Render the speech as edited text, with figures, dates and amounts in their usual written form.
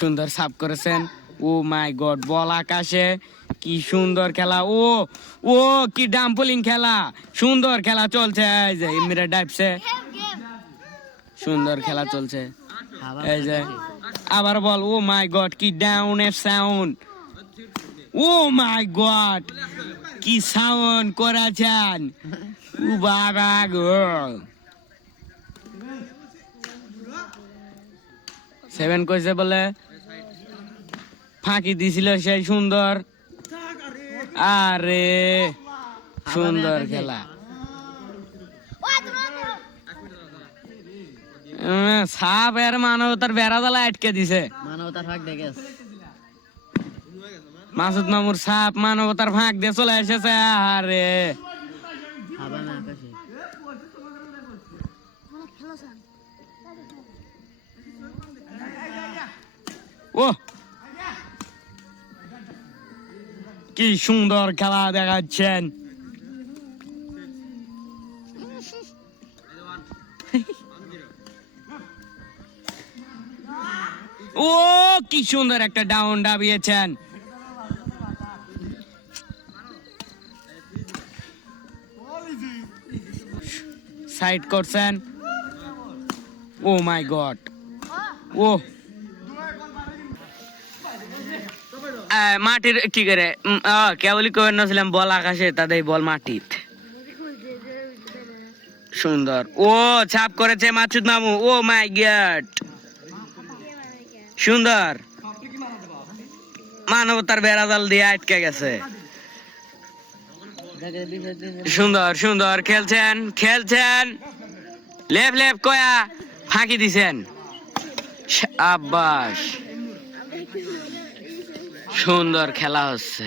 সুন্দর সাব করেছেন। ও মাই গড, বল আকাশে, কি সুন্দর খেলা। ও ও কি ডাম্পলিং খেলা, সুন্দর খেলা চলছে। এই যে ইমরা ডাইভছে, সুন্দর খেলা চলছে। এই যে আবার বল। ও মাই গড, কি ডাউন এর সাউন্ড। ও মাই গড, কি সাউন্ড করেছেন। ও বাবা গো, 7 কইছে বলে, ফাঁকি দিছিল সেই সুন্দর। আরে সুন্দর খেলা। সাপ এর মানবতার বেড়া জ্বালা আটকে দিছে। মানবতার ফাঁক দেখে মাসুদ মামুর সাপ মানবতার ফাঁক দিয়ে চলে এসেছে। আরে ও কি সুন্দর খেলা দেখাচ্ছেন। ও কি সুন্দর একটা ডাউন ডাবিয়েছেন। সাইড করছেন। ও মাই গড, ও মাটির কি করে কেবলই কবে নাছিলাম, বল আকাশে তাদের বল মাটির। সুন্দর, ও ছাপ করেছে মাসুদ মামু। ও মাই গড, সুন্দর, মানবতার বেড়াজাল দিয়ে আটকে গেছে। সুন্দর সুন্দর খেলছেন, খেলছেন, লেফ লেফ কয়া ফাঁকি দিছেন। আব্বাস, সুন্দর খেলা হচ্ছে।